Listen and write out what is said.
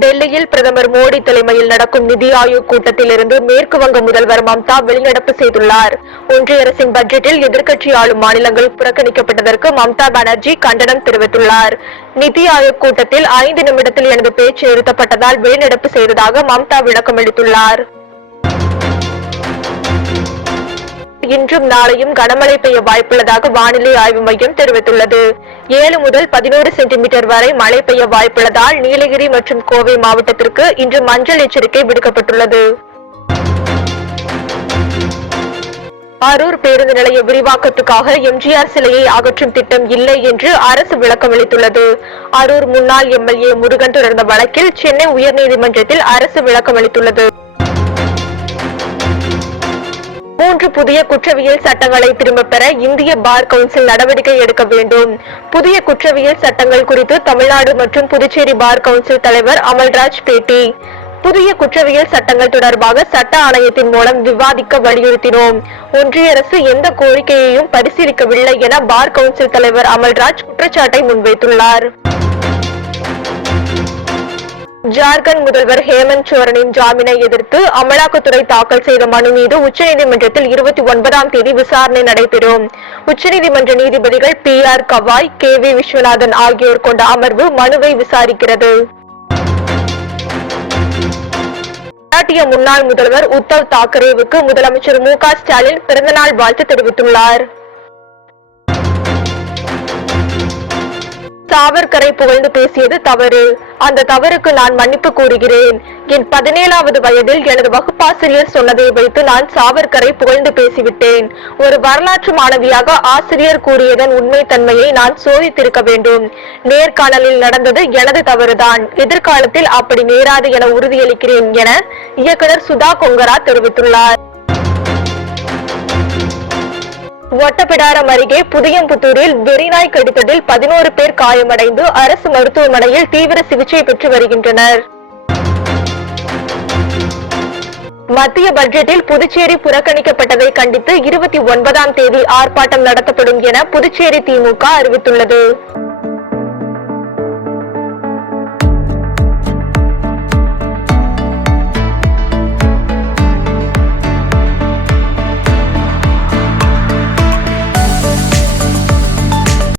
டெல்லியில் பிரதமர் மோடி தலைமையில் நடக்கும் நிதி ஆயோக் கூட்டத்திலிருந்து மேற்கு வங்க முதல்வர் மம்தா வெளிநடப்பு செய்துள்ளார். ஒன்றிய அரசின் பட்ஜெட்டில் எதிர்க்கட்சி ஆளும் மாநிலங்கள் புறக்கணிக்கப்பட்டதற்கு மம்தா பானர்ஜி கண்டனம் தெரிவித்துள்ளார். நிதி ஆயோக் கூட்டத்தில் 5 நிமிடத்தில் எனது பேச்சு நிறுத்தப்பட்டதால் வெளிநடப்பு செய்ததாக மம்தா விளக்கம் அளித்துள்ளார். இன்றும் நாளையும் கனமழை பெய்ய வாய்ப்புள்ளதாக வானிலை ஆய்வு மையம் தெரிவித்துள்ளது. 7 முதல் 11 சென்டிமீட்டர் வரை மழை பெய்ய வாய்ப்புள்ளதால் நீலகிரி மற்றும் கோவை மாவட்டத்திற்கு இன்று மஞ்சள் எச்சரிக்கை விடுக்கப்பட்டுள்ளது. அரூர் பேருந்து நிலைய விரிவாக்கத்துக்காக எம்ஜிஆர் சிலையை அகற்றும் திட்டம் இல்லை என்று அரசு விளக்கம் அளித்துள்ளது. அரூர் முன்னாள் எம்எல்ஏ முருகன் தொடர்ந்த வழக்கில் சென்னை உயர்நீதிமன்றத்தில் அரசு விளக்கம் அளித்துள்ளது. 3 புதிய குற்றவியல் சட்டங்களை திரும்பப் பெற இந்திய பார் கவுன்சில் நடவடிக்கை எடுக்க வேண்டும். புதிய குற்றவியல் சட்டங்கள் குறித்து தமிழ்நாடு மற்றும் புதுச்சேரி பார் கவுன்சில் தலைவர் அமல்ராஜ் பேட்டி. புதிய குற்றவியல் சட்டங்கள் தொடர்பாக சட்ட ஆணையத்தின் மூலம் விவாதிக்க வலியுறுத்தினோம். ஒன்றிய அரசு எந்த கோரிக்கையையும் பரிசீலிக்கவில்லை என பார் கவுன்சில் தலைவர் அமல்ராஜ் குற்றச்சாட்டை முன்வைத்துள்ளார். ஜார்க்கண்ட் முதல்வர் ஹேமந்த் சோரனின் ஜாமீனை எதிர்த்து அமலாக்கத்துறை தாக்கல் செய்த மனு மீது உச்சநீதிமன்றத்தில் 29ஆம் தேதி விசாரணை நடைபெறும். உச்சநீதிமன்ற நீதிபதிகள் PR கவாய், KV விஸ்வநாதன் ஆகியோர் கொண்ட அமர்வு மனுவை விசாரிக்கிறது. மராட்டிய முன்னாள் முதல்வர் உத்தவ் தாக்கரேவுக்கு முதலமைச்சர் MK ஸ்டாலின் பிறந்தநாள் வாழ்த்து தெரிவித்துள்ளார். சாவர்கரை புகழ்ந்து பேசியது தவறு. அந்த தவறுக்கு நான் மன்னிப்பு கூறுகிறேன். என் 17வது வயதில் எனது வகுப்பாசிரியர் சொன்னதை வைத்து நான் சாவர்கரை புகழ்ந்து பேசிவிட்டேன். ஒரு வரலாற்று மாணவியாக ஆசிரியர் கூறியதன் உண்மைத்தன்மையை நான் சோதித்திருக்க வேண்டும். நேர்காணலில் நடந்தது எனது தவறுதான். எதிர்காலத்தில் அப்படி நேராது என உறுதியளிக்கிறேன் என இயக்குனர் சுதா கொங்கரா தெரிவித்துள்ளார். ஒட்டப்பிடாரம் அருகே புதியம்புத்தூரில் வெறிநாய் கடித்ததில் 11 பேர் காயமடைந்து அரசு மருத்துவமனையில் தீவிர சிகிச்சை பெற்று வருகின்றனர். மத்திய பட்ஜெட்டில் புதுச்சேரி புறக்கணிக்கப்பட்டதை கண்டித்து 29ஆம் தேதி ஆர்ப்பாட்டம் நடத்தப்படும் என புதுச்சேரி திமுக அறிவித்துள்ளது.